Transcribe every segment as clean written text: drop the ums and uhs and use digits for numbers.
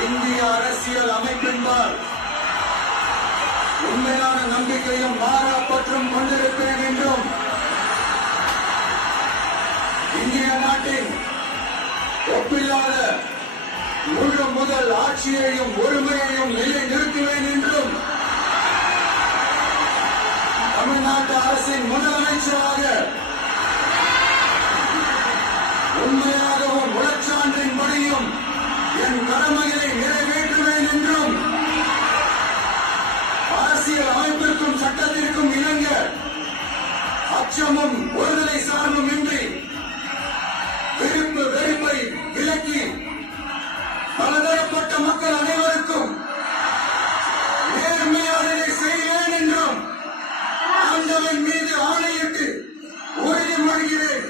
இந்திய அரசியல் அமைப்பின்பால் உண்மையான நம்பிக்கையும் மாறாப்பற்றும் கொண்டிருப்பேன் என்றும் இந்திய நாட்டின் ஒப்பில்லாத முழு முதல் ஆட்சியையும் ஒருமையையும் நிலை நிறுத்துவேன் என்றும் தமிழ்நாட்டு அரசின் முதலமைச்சராக உண்மையாகவும் உளச்சான்றின்படியும் என் கடமையை நிறைவேற்றுவேன் என்றும் அரசியல் அமைப்பிற்கும் சட்டத்திற்கும் இணங்க அச்சமும் ஒருதலை சார்பும் இன்றி விருப்பு வெறுப்பை விலக்கி பலதரப்பட்ட மக்கள் அனைவருக்கும் நேர்மையானதை செய்வேன் என்றும் ஆண்டவன் மீது ஆணையிட்டு உறுதிமொழிகிறேன்.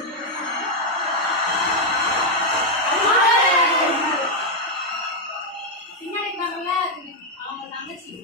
அவங்க தங்கச்சி